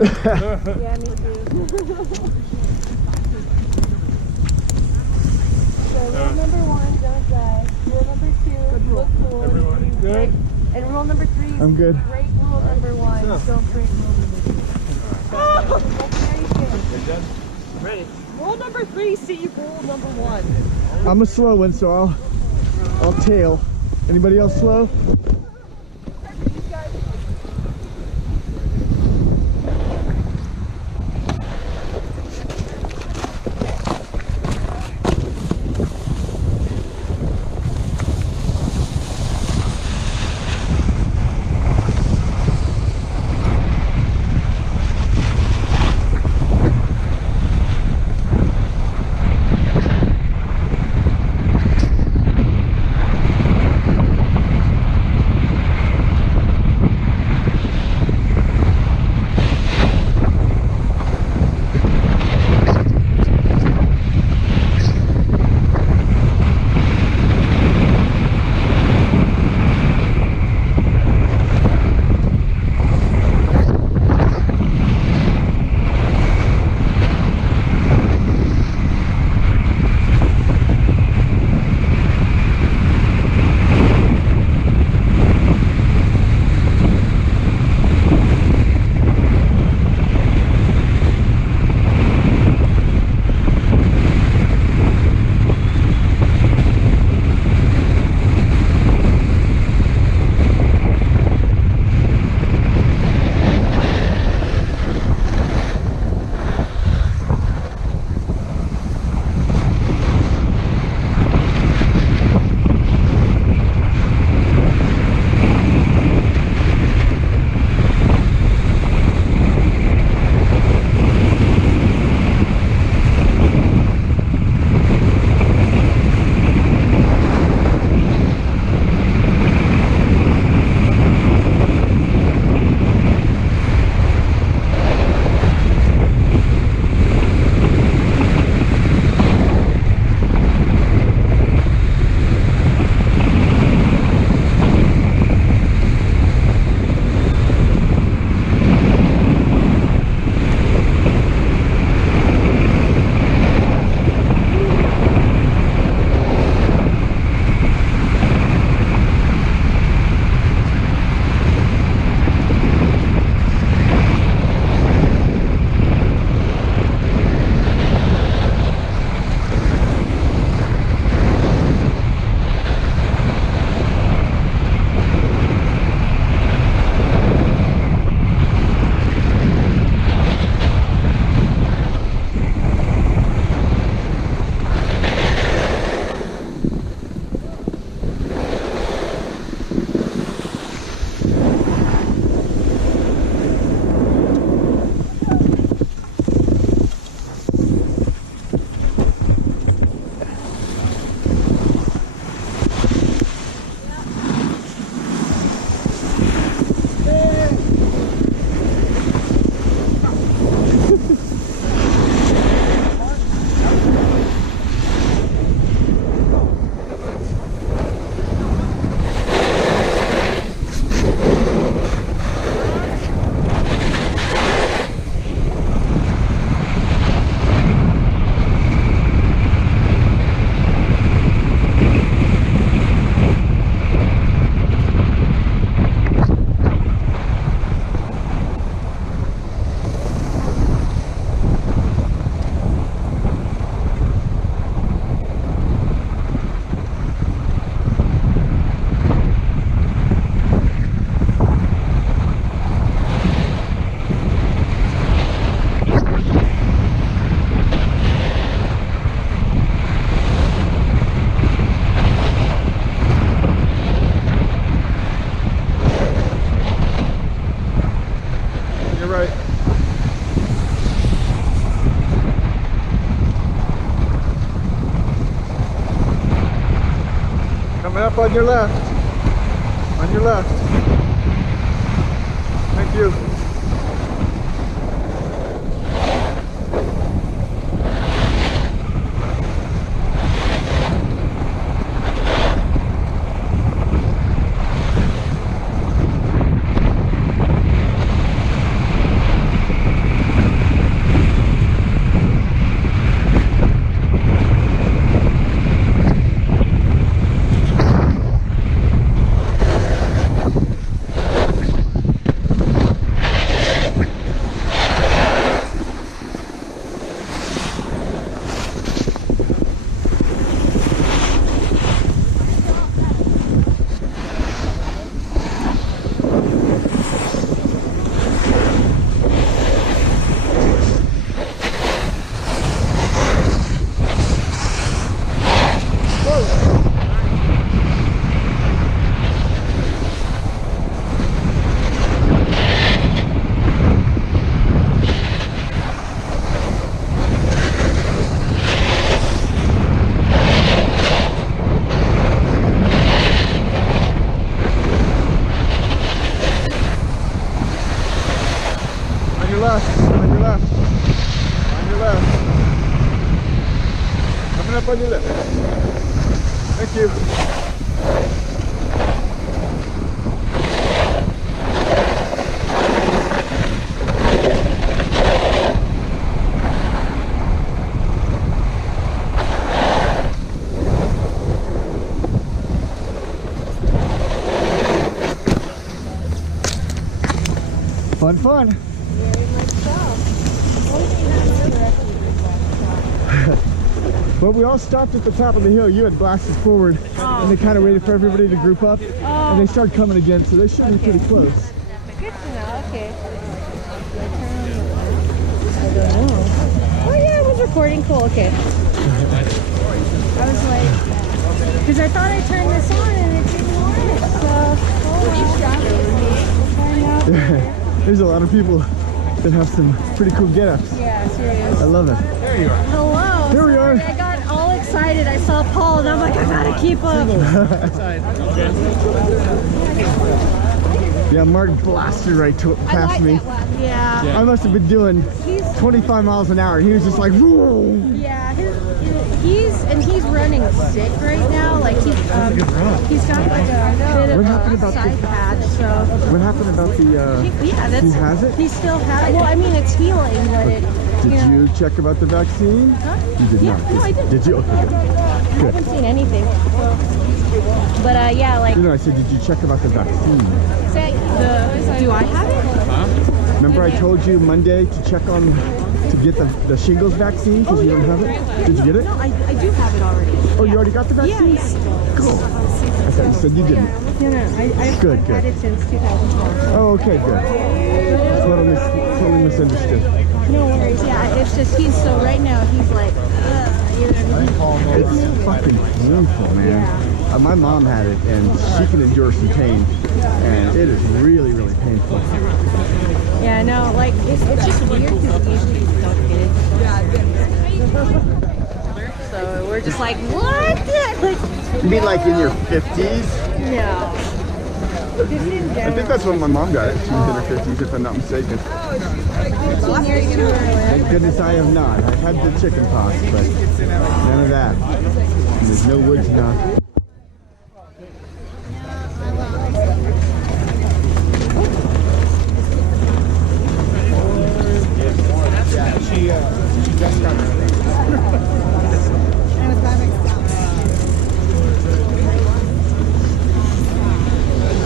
Yeah, me too. So rule number 1, don't drive. Rule number 2, look cool. Everyone good? And rule number 3, I'm good. break rule number 1. Don't break rule number 2. You're done? Ready. Rule number 3, see rule number 1. I'm a slow one, so I'll tail. Anybody else slow? Coming up on your left. On your left. Thank you. left. On your left. On your left. Coming up on your left. Thank you. Fun, fun. Very much so. Well, we all stopped at the top of the hill. You had blasted forward, and they kind of waited for everybody to group up, and they started coming again, so they should be pretty close. Good to know. Okay. I don't know. Oh yeah, it was recording. Cool. Okay. I was like, because I thought I turned this on and it didn't work. So, There's a lot of people that have some pretty cool get-ups. yeah, serious. I love it. There you are. Hello. Here we are. I got all excited. I saw Paul and I'm like, I gotta keep up. Yeah, Mark blasted right past me. Yeah. I must have been doing He's 25 miles an hour. He was just like, whoa. yeah. He's running sick right now. Like he's got like a bit of a side patch. So What happened about the, yeah, that's he has it? He still has it. Well, I mean, it's healing, but it. Did you check about the vaccine? Huh? You did Yeah, not. no, I did. Did you? Okay, good. I haven't seen anything. So. But yeah, like. No, I said, did you check about the vaccine? Do I have it? Huh? Remember I told you Monday to check on, to get the shingles vaccine because you don't have it? Did you get it? No, I do have it already. Oh, you already got the vaccine? Yeah. Cool. I thought you said you didn't. No, I've Good, had good. it since 2012. Oh, okay, good. Totally misunderstood. No worries. Yeah, it's just so right now he's like, you know what I mean? It's fucking painful, man. My mom had it, and she can endure some pain, and it is really, really painful. Yeah, no, like it's just weird because usually you don't get it. So we're just like, what? Like, You mean like in your 50s? no. Just in I general. think that's when my mom got it. She was in her 50s, if I'm not mistaken. 15 years too early. Thank goodness I have not. I've had the chicken pox, but none of that. And there's no woods enough. She just got her.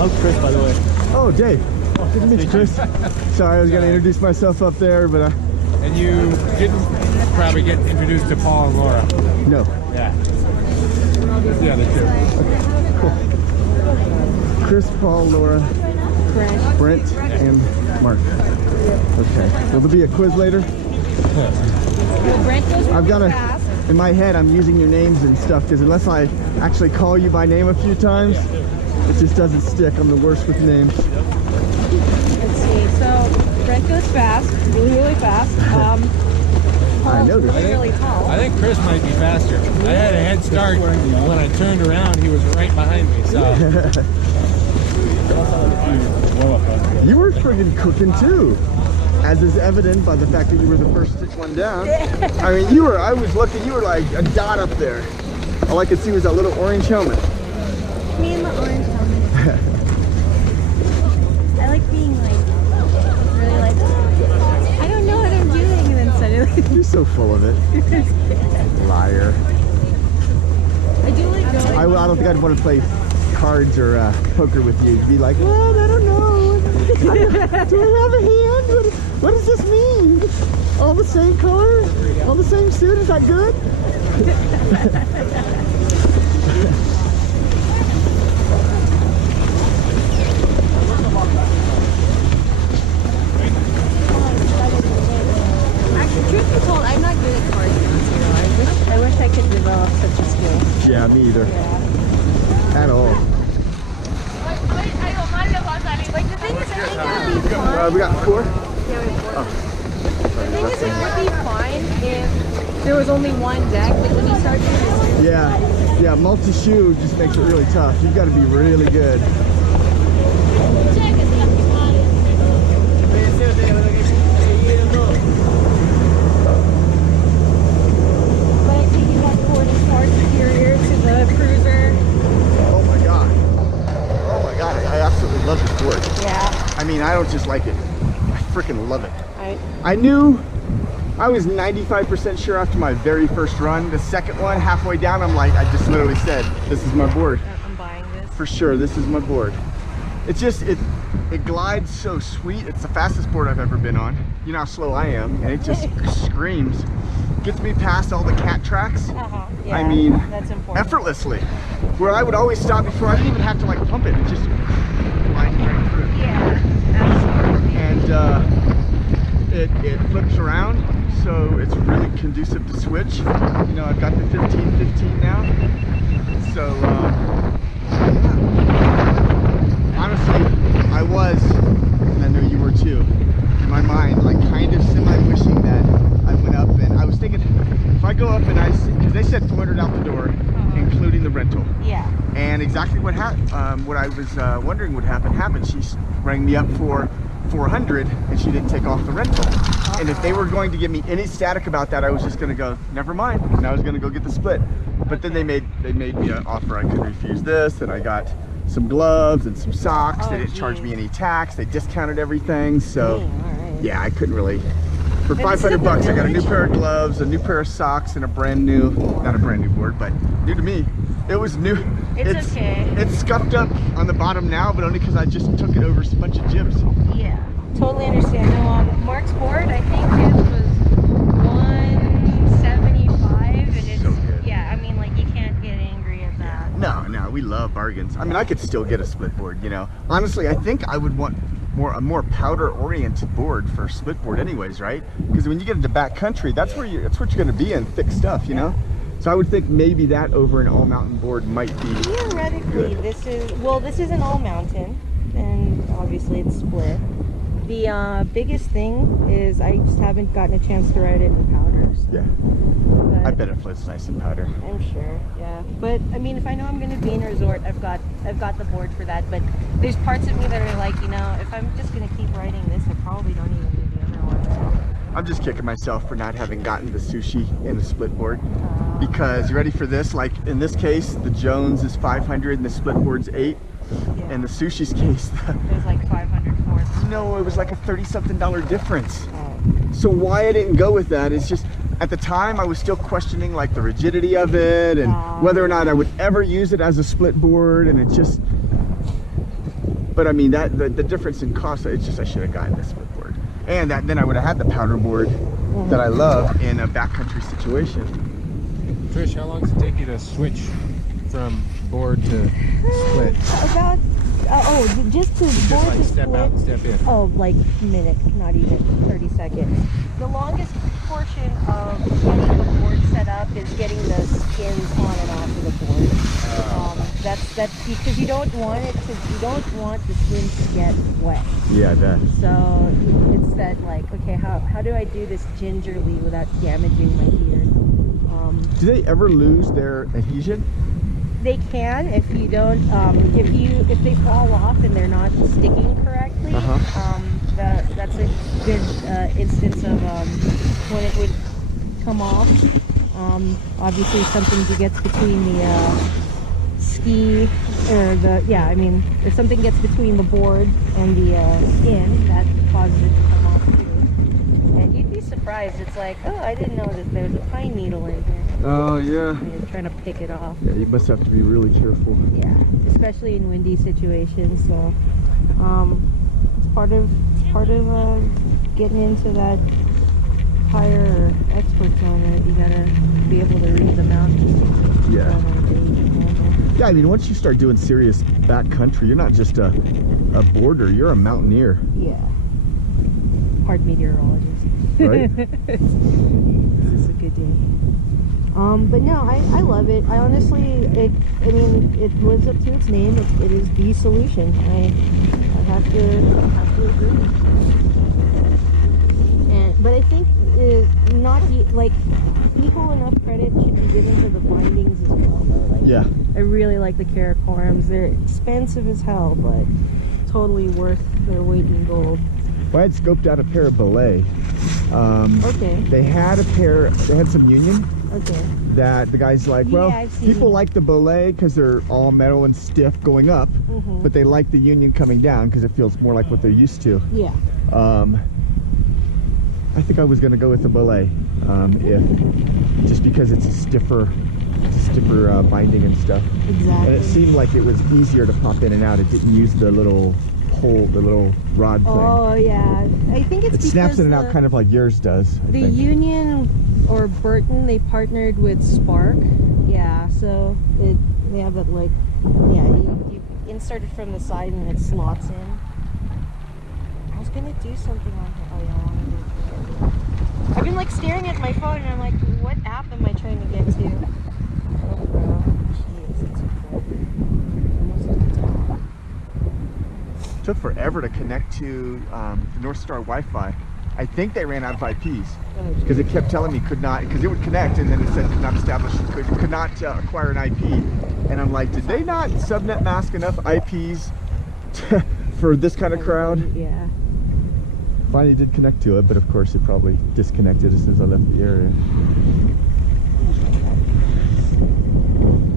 I'm Chris, by the way. Oh, Dave. Good to meet you, Chris. Sorry, I was going to introduce myself up there, but And you didn't probably get introduced to Paul and Laura. no. Yeah. The other two. Cool. Chris, Paul, Laura, Brent, and Mark. Okay. Will there be a quiz later? Well, Brent goes I've got really to, fast. in my head, I'm using your names and stuff, because unless I actually call you by name a few times, it just doesn't stick. I'm the worst with names. Let's see. So Brent goes fast, really fast. I noticed. Really tall. I think Chris might be faster. I had a head start. When I turned around, he was right behind me. So You were friggin' cooking too, as is evident by the fact that you were the first to take one down. I mean, I was looking, you were like a dot up there. All I could see was that little orange helmet. Me and the orange helmet. I like being like, really like, I don't know what I'm doing, and then suddenly. You're so full of it. Liar. I do like going. I don't think I'd want to play cards or poker with you. You'd be like, well, I don't know. Do I have a hand? What does this mean? All the same color? All the same suit? Is that good? Actually, truth be told, I'm not good at cards. I wish I could develop such a skill. Yeah, me either. At all. Like the thing is, I think it would be fun. We got 4? The thing is, it would be fine if there was only one deck, but when you start doing Yeah, multi-shoe just makes it really tough. You've got to be really good. I don't just like it. I freaking love it. I knew, I was 95% sure after my very first run. The second one, halfway down, I'm like, I just literally said, this is my board. I'm buying this. For sure, this is my board. It's just, it glides so sweet. It's the fastest board I've ever been on. You know how slow I am, and it just screams. Gets me past all the cat tracks. Yeah, I mean, that's important. effortlessly. Where I would always stop before, I didn't even have to like pump it. It just glides right through. Yeah, absolutely. And it flips around, so it's really conducive to switch. You know, I've got the 15-15 now. So, honestly, I was, and I know you were too, in my mind, like kind of semi-wishing that I went up and I was thinking, if I go up and because they said 400 out the door, including the rental. Yeah. And exactly what what I was wondering would happen happened. She rang me up for 400 and she didn't take off the rental. And if they were going to give me any static about that, I was just going to go, never mind, and I was going to go get the split. But then they made me an offer I could refuse this, and I got some gloves and some socks. They didn't charge me any tax. They discounted everything. So yeah, I couldn't really. For 500 bucks, I got a new pair of gloves, a new pair of socks, and a brand new, not a brand new board, but new to me. It was new. It's okay. It's scuffed up on the bottom now, but only because I just took it over a bunch of jibs. Yeah, totally understand. No, Mark's board, I think it was 175, and it's So good. yeah. I mean, like you can't get angry at that. No, we love bargains. I mean, I could still get a split board, you know. Honestly, I think I would want a more powder-oriented board for a split board, anyways, right? Because when you get into backcountry, that's what you're going to be in, thick stuff, you know. So I would think maybe that over an all-mountain board might be Theoretically, good. this is an all mountain, and obviously it's split. The biggest thing is I just haven't gotten a chance to ride it in powder. So. Yeah. But I bet it floats nice in powder. I'm sure, yeah. But I mean, if I know I'm going to be in a resort, I've got the board for that. But there's parts of me that are like, you know, if I'm just going to keep riding this, I probably don't even need the other one. I'm just kicking myself for not having gotten the sushi in the split board. Because, you ready for this? Like, in this case, the Jones is 500 and the split board's 8. Yeah. In the sushi's case, There's like 500 for it. no, it was like a $30-something difference. So why I didn't go with that is just, at the time I was still questioning like the rigidity of it and whether or not I would ever use it as a split board, and it just, but I mean that the difference in cost, it's just I should have gotten the split board, and then I would have had the powder board that I love in a backcountry situation. Trish, how long does it take you to switch from board to split? About just to Just board like to step split. out, step in. Oh, like minute, not even 30 seconds. The longest portion of getting the board set up is getting the skins on and off of the board. That's because you don't want the skins to get wet. Yeah, that. So it's that like, okay, how do I do this gingerly without damaging my gear? Do they ever lose their adhesion? They can if you don't if they fall off and they're not sticking correctly. That's a good instance of when it would come off. Obviously, something gets between the ski or if something gets between the board and the skin, that causes it to come off too. And you'd be surprised. It's like, oh, I didn't know that there's a pine needle in here. Oh yeah. And you're trying to pick it off. Yeah, you must have to be really careful. Yeah, especially in windy situations. So it's part of getting into that higher expert zone. You gotta be able to read the mountains. Yeah. Yeah, I mean, once you start doing serious backcountry, you're not just a boarder, you're a mountaineer. Yeah. Part meteorologist. Right? This is a good day. But no, I love it. I honestly, it lives up to its name. It is the solution. I have to agree. But I think equal enough credit should be given to the bindings as well. Though. Like, Yeah. I really like the Karakorums. They're expensive as hell, but totally worth their weight in gold. Well, I had scoped out a pair of belay. Okay. They had some union, Okay. that the guy's like, Yeah, well, I've seen people them. like the Belay because they're all metal and stiff going up, but they like the Union coming down because it feels more like what they're used to. Yeah. I think I was going to go with the Belay, if just because it's a stiffer binding and stuff. Exactly. And it seemed like it was easier to pop in and out. It didn't use the little hole, the little rod thing. Oh yeah, I think it's It snaps because in and out kind of like yours does. I the think. Union or Burton, they partnered with Spark. Yeah, so they have it like, yeah, you insert it from the side and it slots in. I was gonna do something on here. Oh yeah, I wanted to. I've been like staring at my phone and I'm like, what app am I trying to get to? Oh bro, jeez, it's almost at the top. It took forever to connect to the Northstar Wi-Fi. I think they ran out of IPs because it kept telling me could not, because it would connect and then it said could not establish, could not acquire an IP. And I'm like, did they not subnet mask enough IPs for this kind of crowd? Yeah. Finally did connect to it, but of course it probably disconnected as soon as I left the area.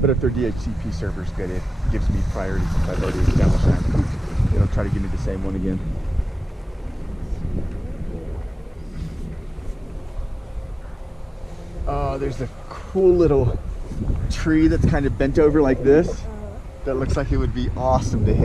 But if their DHCP server's good, it gives me priority since I've already established that. They don't try to give me the same one again. Oh, there's a cool little tree that's kind of bent over like this that looks like it would be awesome to hit.